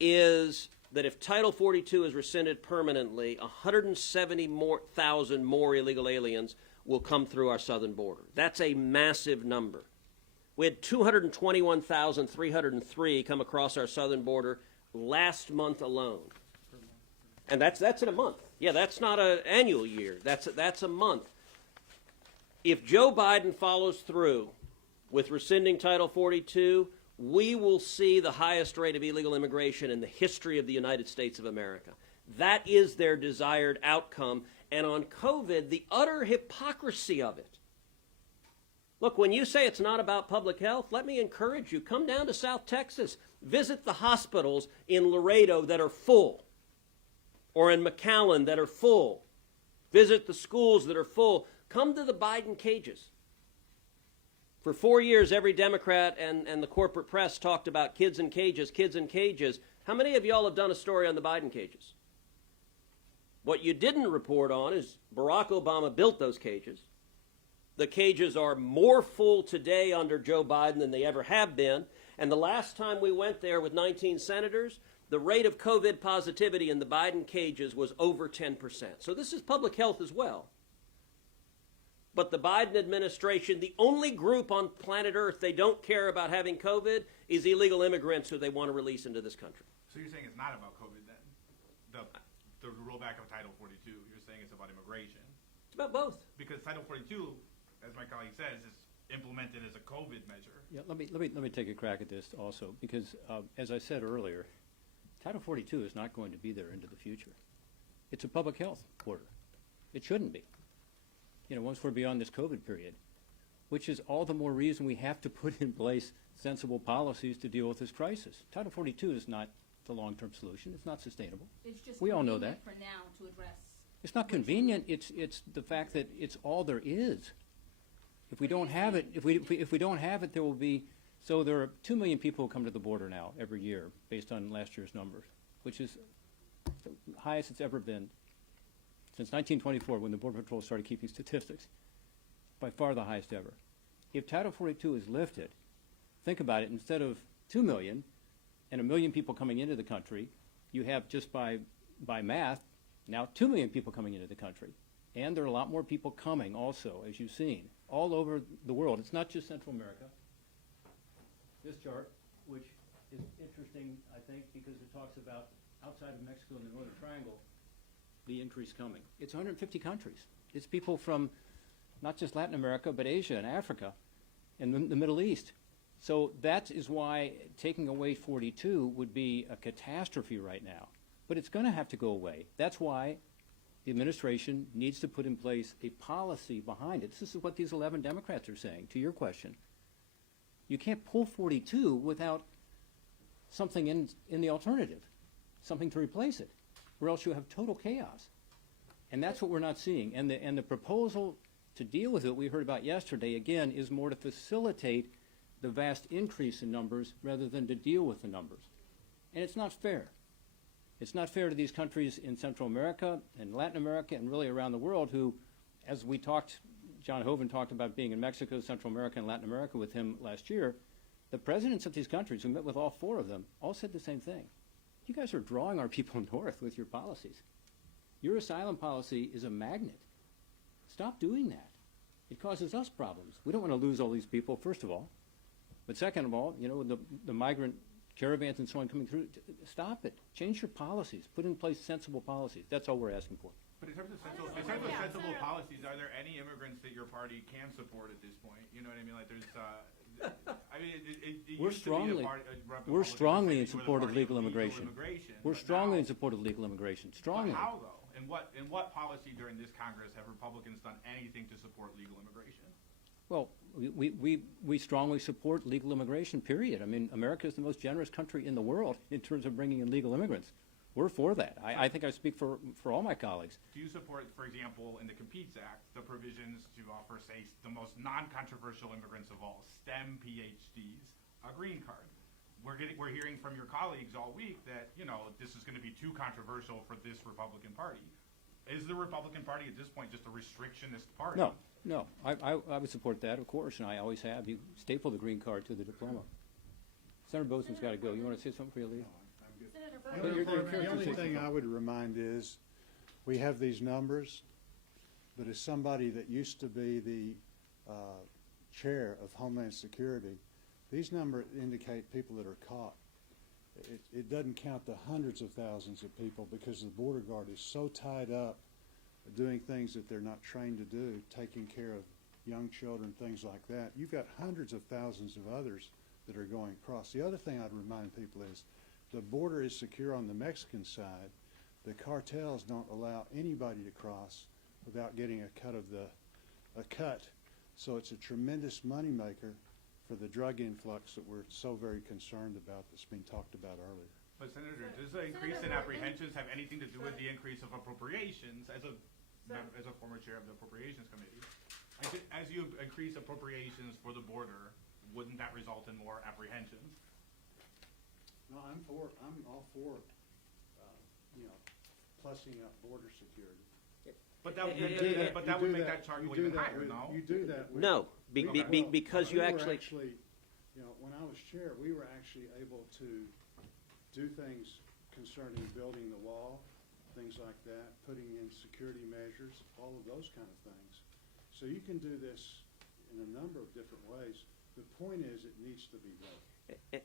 is that if Title 42 is rescinded permanently, 170,000 more illegal aliens will come through our southern border. That's a massive number. We had 221,303 come across our southern border last month alone. And that's in a month. Yeah, that's not an annual year. That's a month. If Joe Biden follows through with rescinding Title 42, we will see the highest rate of illegal immigration in the history of the United States of America. That is their desired outcome. And on COVID, the utter hypocrisy of it. Look, when you say it's not about public health, let me encourage you. Come down to South Texas. Visit the hospitals in Laredo that are full, or in McAllen that are full. Visit the schools that are full. Come to the Biden cages. For 4 years, every Democrat and the corporate press talked about kids in cages, kids in cages. How many of y'all have done a story on the Biden cages? What you didn't report on is Barack Obama built those cages. The cages are more full today under Joe Biden than they ever have been. And the last time we went there with 19 senators, the rate of COVID positivity in the Biden cages was over 10%. So this is public health as well. But the Biden administration, the only group on planet Earth they don't care about having COVID is illegal immigrants who they want to release into this country. So you're saying it's not about COVID then? The rollback of Title 42, you're saying it's about immigration? It's about both. Because Title 42, as my colleague says, is implemented as a COVID measure. Yeah, let me take a crack at this also, because as I said earlier, Title 42 is not going to be there into the future. It's a public health order. It shouldn't be. Once we're beyond this COVID period, which is all the more reason we have to put in place sensible policies to deal with this crisis. Title 42 is not the long-term solution. It's not sustainable. It's just we all know that. for now to address. It's not convenient. It's the fact that it's all there is. If we don't have it, if we don't have it, there will be. So there are 2 million people who come to the border now every year, based on last year's numbers, which is the highest it's ever been since 1924 when the Border Patrol started keeping statistics. By far the highest ever. If Title 42 is lifted, think about it, instead of 2 million and 1 million people coming into the country, you have just by math, now 2 million people coming into the country. And there are a lot more people coming also, as you've seen, all over the world. It's not just Central America. This chart, which is interesting, I think, because it talks about outside of Mexico and the Northern Triangle, the increase coming. It's 150 countries. It's people from not just Latin America, but Asia and Africa and the Middle East. So that is why taking away 42 would be a catastrophe right now. But it's going to have to go away. That's why the administration needs to put in place a policy behind it. This is what these 11 Democrats are saying, to your question. You can't pull 42 without something in the alternative, something to replace it, or else you have total chaos. And that's what we're not seeing. And the proposal to deal with it we heard about yesterday, again, is more to facilitate the vast increase in numbers rather than to deal with the numbers. And it's not fair. It's not fair to these countries in Central America and Latin America and really around the world who, as we talked, John Hoeven talked about being in Mexico, Central America, and Latin America with him last year, the presidents of these countries, who met with all 4 of them, all said the same thing. You guys are drawing our people north with your policies. Your asylum policy is a magnet. Stop doing that. It causes us problems. We don't want to lose all these people, first of all. But second of all, you know, the migrant caravans and so on coming through, stop it. Change your policies. Put in place sensible policies. That's all we're asking for. But in terms of sensible policies, are there any immigrants that your party can support at this point? You know what I mean? Like there's, I mean, it We're used to be we're strongly in Republicans support of saying legal we're the party immigration. But We're strongly now- in support of legal immigration. Strongly. But how though? In what policy during this Congress have Republicans done anything to support legal immigration? Well, we strongly support legal immigration, period. I mean, America is the most generous country in the world in terms of bringing in legal immigrants. We're for that. I think I speak for all my colleagues. Do you support, for example, in the Competes Act, the provisions to offer, say, the most non-controversial immigrants of all, STEM PhDs, a green card? We're hearing from your colleagues all week that, you know, this is going to be too controversial for this Republican Party. Is the Republican Party at this point just a restrictionist party? No. I would support that, of course, and I always have. You staple the green card to the diploma. Senator Bozeman's got to go. You want to say something for your lead? The only thing I would remind is, we have these numbers, but as somebody that used to be the chair of Homeland Security, these numbers indicate people that are caught. It doesn't count the hundreds of thousands of people because the border guard is so tied up doing things that they're not trained to do, taking care of young children, things like that. You've got hundreds of thousands of others that are going across. The other thing I'd remind people is the border is secure on the Mexican side. The cartels don't allow anybody to cross without getting a cut. So it's a tremendous moneymaker for the drug influx that we're so very concerned about that's been talked about earlier. But Senator, does the increase in apprehensions have anything to do with the increase of appropriations? As a former chair of the Appropriations Committee, as you increase appropriations for the border, wouldn't that result in more apprehensions? No, I'm all for, plussing up border security. But that would make that chart go even higher, no? You do that with. No, because you actually, when I was chair, we were actually able to do things concerning building the wall, things like that, putting in security measures, all of those kind of things. So you can do this in a number of different ways. The point is, it needs to be done.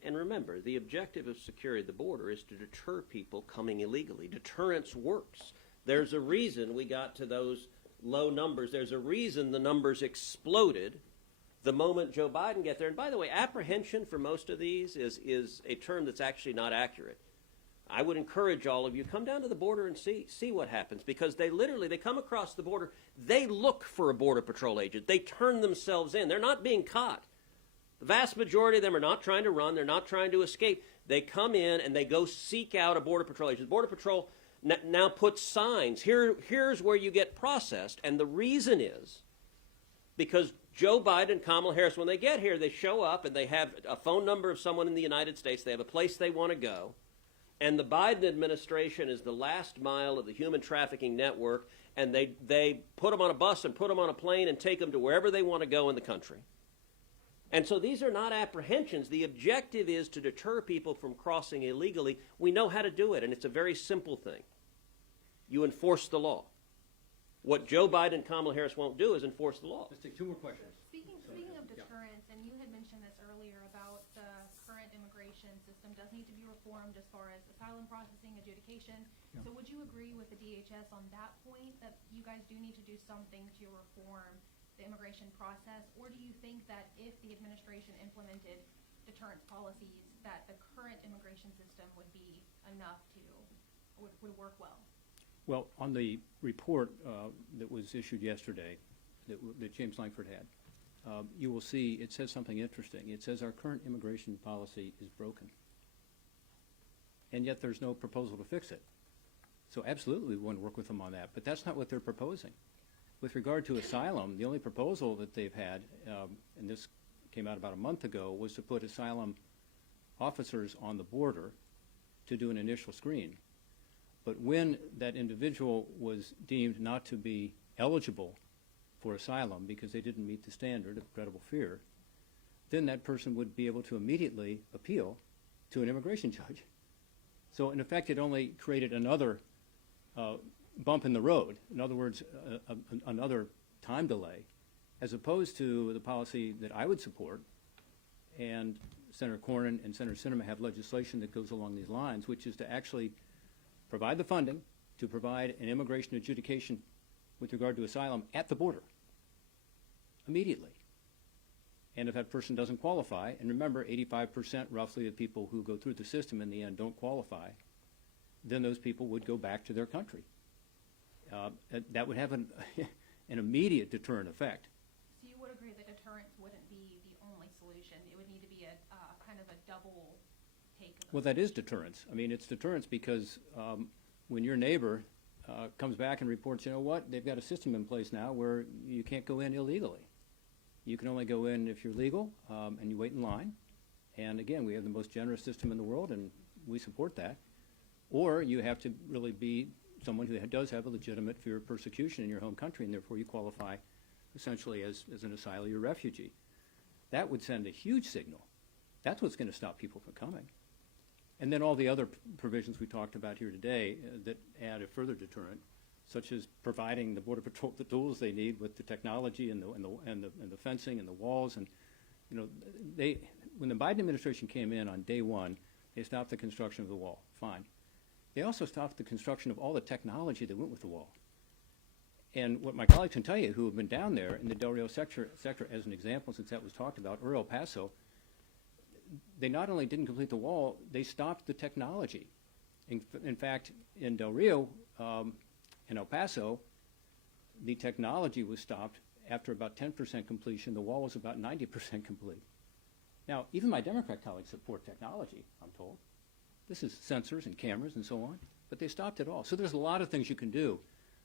and remember, the objective of security of the border is to deter people coming illegally. Deterrence works. There's a reason we got to those low numbers. There's a reason the numbers exploded the moment Joe Biden got there. And by the way, apprehension for most of these is a term that's actually not accurate. I would encourage all of you, come down to the border and see what happens, because they come across the border, they look for a Border Patrol agent. They turn themselves in. They're not being caught. The vast majority of them are not trying to run. They're not trying to escape. They come in and they go seek out a Border Patrol agent. Border Patrol now puts signs. Here's where you get processed. And the reason is because Joe Biden and Kamala Harris, when they get here, they show up and they have a phone number of someone in the United States. They have a place they want to go. And the Biden administration is the last mile of the human trafficking network, and they put them on a bus and put them on a plane and take them to wherever they want to go in the country. And so these are not apprehensions. The objective is to deter people from crossing illegally. We know how to do it, and it's a very simple thing. You enforce the law. What Joe Biden and Kamala Harris won't do is enforce the law. Let's take two more questions. Speaking of deterrence, and you had mentioned this earlier about the current immigration system does need to be reformed as far as asylum processing, adjudication. So would you agree with the DHS on that point, that you guys do need to do something to reform the immigration process? Or do you think that if the administration implemented deterrence policies, that the current immigration system would be enough to, would work well? Well, on the report that was issued yesterday that James Langford had, you will see it says something interesting. It says our current immigration policy is broken. And yet there's no proposal to fix it. So absolutely we want to work with them on that. But that's not what they're proposing. With regard to asylum, the only proposal that they've had, and this came out about a month ago, was to put asylum officers on the border to do an initial screen. But when that individual was deemed not to be eligible for asylum because they didn't meet the standard of credible fear, then that person would be able to immediately appeal to an immigration judge. So in effect, it only created another bump in the road. In other words, another time delay, as opposed to the policy that I would support. And Senator Cornyn and Senator Sinema have legislation that goes along these lines, which is to actually provide the funding to provide an immigration adjudication with regard to asylum at the border immediately. And if that person doesn't qualify, and remember 85% roughly of people who go through the system in the end don't qualify, then those people would go back to their country. That would have an immediate deterrent effect. So you would agree that deterrence wouldn't be the only solution? It would need to be a kind of a double take? Well, that is deterrence. I mean, it's deterrence because when your neighbor comes back and reports, you know what, they've got a system in place now where you can't go in illegally. You can only go in if you're legal, and you wait in line. And again, we have the most generous system in the world, and we support that. Or you have to really be someone who does have a legitimate fear of persecution in your home country, and therefore you qualify essentially as an asylee or refugee. That would send a huge signal. That's what's going to stop people from coming. And then all the other provisions we talked about here today that add a further deterrent, such as providing the Border Patrol the tools they need with the technology and the fencing and the walls. And you know, when the Biden administration came in on day one, they stopped the construction of the wall. Fine. They also stopped the construction of all the technology that went with the wall. And what my colleagues can tell you who have been down there in the Del Rio sector as an example, since that was talked about, or El Paso, they not only didn't complete the wall, they stopped the technology. In fact, in Del Rio, in El Paso, the technology was stopped after about 10% completion. The wall was about 90% complete. Now, even my Democrat colleagues support technology, I'm told. This is sensors and cameras and so on, but they stopped it all. So there's a lot of things you can do,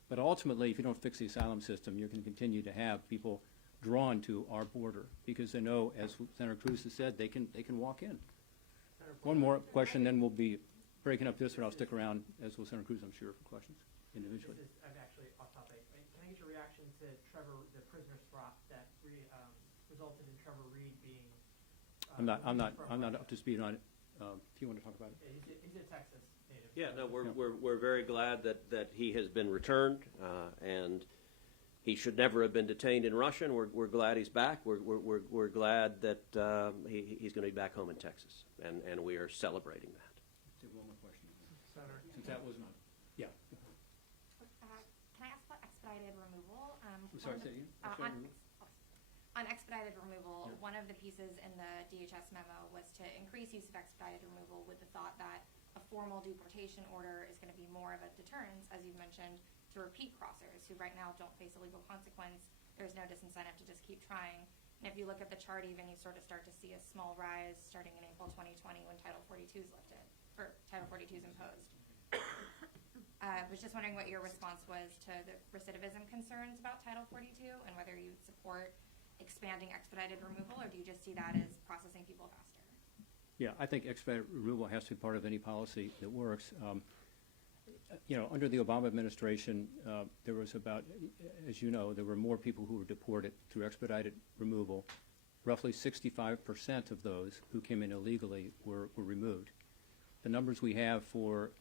but ultimately, if you don't fix the asylum system, you're going to continue to have people drawn to our border because they know, as Senator Cruz has said, they can walk in. One more question, then we'll be breaking up this, but I'll stick around, as will Senator Cruz, I'm sure, for questions individually. I'm actually off topic. Can I get your reaction to Trevor, the prisoner swap that resulted in Trevor Reed being? I'm not up to speed on it. If you want to talk about it. He's a Texas native. Yeah, no, we're very glad that he has been returned, and he should never have been detained in Russia. And we're glad he's back. We're glad that he's going to be back home in Texas, and we are celebrating that. Take one more question. Senator, Since that was not. Yeah. Can I ask about expedited removal? I'm sorry, say it again. On expedited removal, one of the pieces in the DHS memo was to increase use of expedited removal with the thought that a formal deportation order is going to be more of a deterrence, as you've mentioned, to repeat crossers who right now don't face a legal consequence. There's no disincentive to just keep trying. And if you look at the chart even, you sort of start to see a small rise starting in April 2020 when Title 42 is lifted, or Title 42 is imposed. I was just wondering what your response was to the recidivism concerns about Title 42 and whether you would support expanding expedited removal, or do you just see that as processing people faster? Yeah, I think expedited removal has to be part of any policy that works. Under the Obama administration, there was about, as you know, there were more people who were deported through expedited removal. Roughly 65% of those who came in illegally were removed. The numbers we have for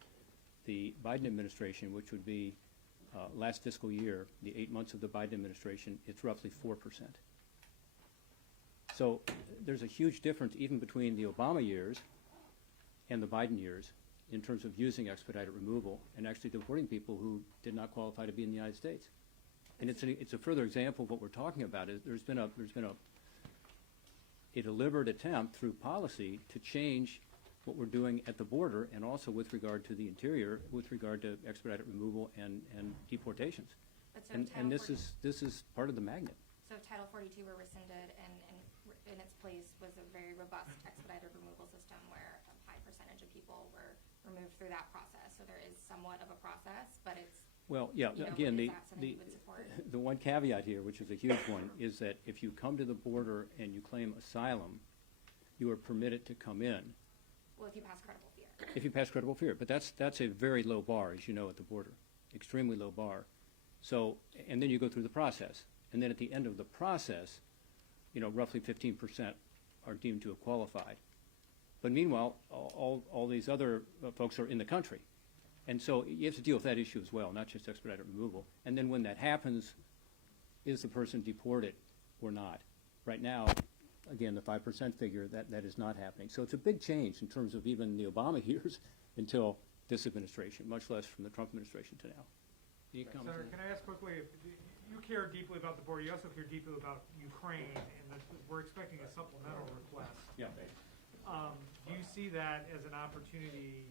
the Biden administration, which would be last fiscal year, the 8 months of the Biden administration, it's roughly 4%. So there's a huge difference even between the Obama years and the Biden years in terms of using expedited removal and actually deporting people who did not qualify to be in the United States. And it's a further example of what we're talking about. Is there's been a deliberate attempt through policy to change what we're doing at the border and also with regard to the interior, with regard to expedited removal and deportations. But so And Title this is part of the magnet. So if Title 42 were rescinded and in its place was a very robust expedited removal system where a high percentage of people were removed through that process. So there is somewhat of a process, but it's, Well, yeah, you know, again, is that something you would support? the one caveat here, which is a huge one, is that if you come to the border and you claim asylum, you are permitted to come in. Well, if you pass credible fear. If you pass credible fear. But that's a very low bar, as you know, at the border. Extremely low bar. So, and then you go through the process. And then at the end of the process, roughly 15% are deemed to have qualified. But meanwhile, all these other folks are in the country. And so you have to deal with that issue as well, not just expedited removal. And then when that happens, is the person deported or not? Right now, again, the 5% figure, that is not happening. So it's a big change in terms of even the Obama years until this administration, much less from the Trump administration to now. Any comments Senator, on can I ask quickly, you care deeply about the border, you also care deeply about Ukraine, and we're expecting a supplemental request. Yeah. Do you see that as an opportunity?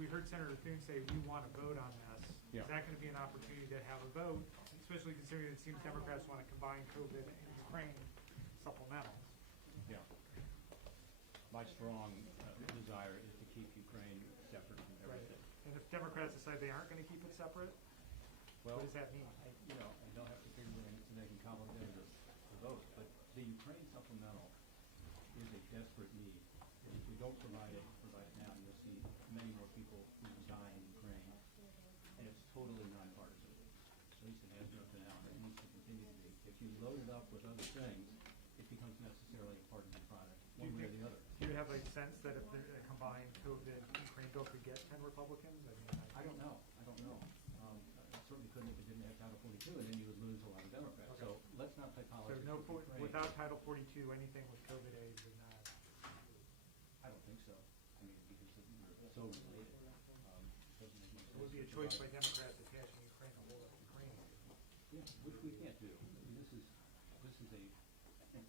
We heard Senator Thune say we want to vote on this. Yeah. Is that going to be an opportunity to have a vote, especially considering it seems Democrats want to combine COVID and Ukraine supplementals? Yeah. My strong desire is to keep Ukraine separate from everything. And if Democrats decide they aren't going to keep it separate, Well, what does that mean? I don't have to figure to make it complicated to vote, but the Ukraine supplemental is a desperate need. And if we don't provide it now, you'll see many more people who die in Ukraine. And it's totally nonpartisan. At least it has been up to now, and it needs to continue to be. If you load it up with other things, it becomes necessarily a partisan product, one way or the other. Do you have a sense that if the combined COVID-Ukraine bill could get 10 Republicans? I don't know. Certainly couldn't if it didn't have Title 42, and then you would lose a lot of Democrats. Okay. So let's not play politics. So with Ukraine. without Title 42, anything with COVID aid would not. I don't think so. I mean, because they're so related. Doesn't make much It would be a sense to choice by provide- Democrats attaching Ukraine to whole Ukraine. Yeah, which we can't do. I mean, this is an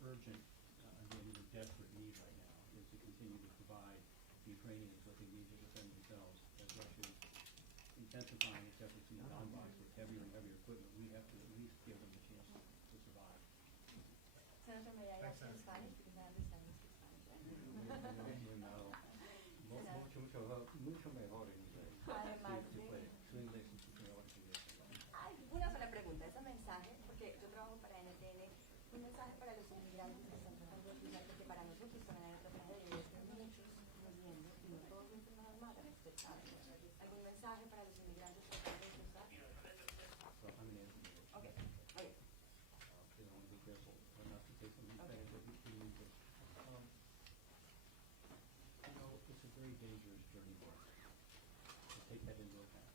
urgent, again, even desperate need right now, is to continue to provide the Ukrainians what they need to defend themselves. As Russia is intensifying its efforts in the Donbass with heavier and heavier equipment, we have to at least give them a chance to survive. Senator, may I ask in Spanish? Because I understand you speak Spanish. Mucho mejor en inglés. Además Sí, de- puede. Su inglés es mucho mejor que inglés. Hay una sola pregunta. Ese mensaje, porque yo trabajo para NTN, un mensaje para los inmigrantes que están tratando de cruzar, porque para nosotros, para nuestra tragedia, es que muchos muriendo y no todos de enfermedad mala, usted sabe. ¿Algún mensaje para los inmigrantes tratando de cruzar? So I'm going to answer you. Okay. Because I want to be careful not to take some things that you can use. It's a very dangerous journey for us. To take that into account.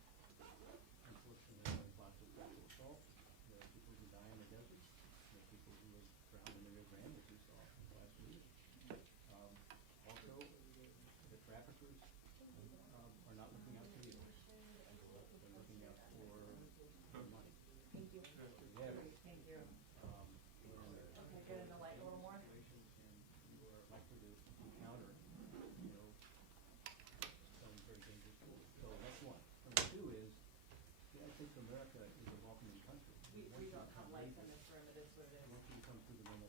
Unfortunately, there are lots of sexual assault. There are people who die in the desert. There are people who have drowned in the Rio Grande, as we saw last week. Also, the traffickers are not looking out for you. They're looking out for money. Thank you. Yeah. Thank you. Okay, get in the light a little more. You are likely to encounter, some very dangerous tools. So that's one. Number two is, the United States of America is a welcoming country. We don't have lights in this room, it is what it is. Once you come through the normal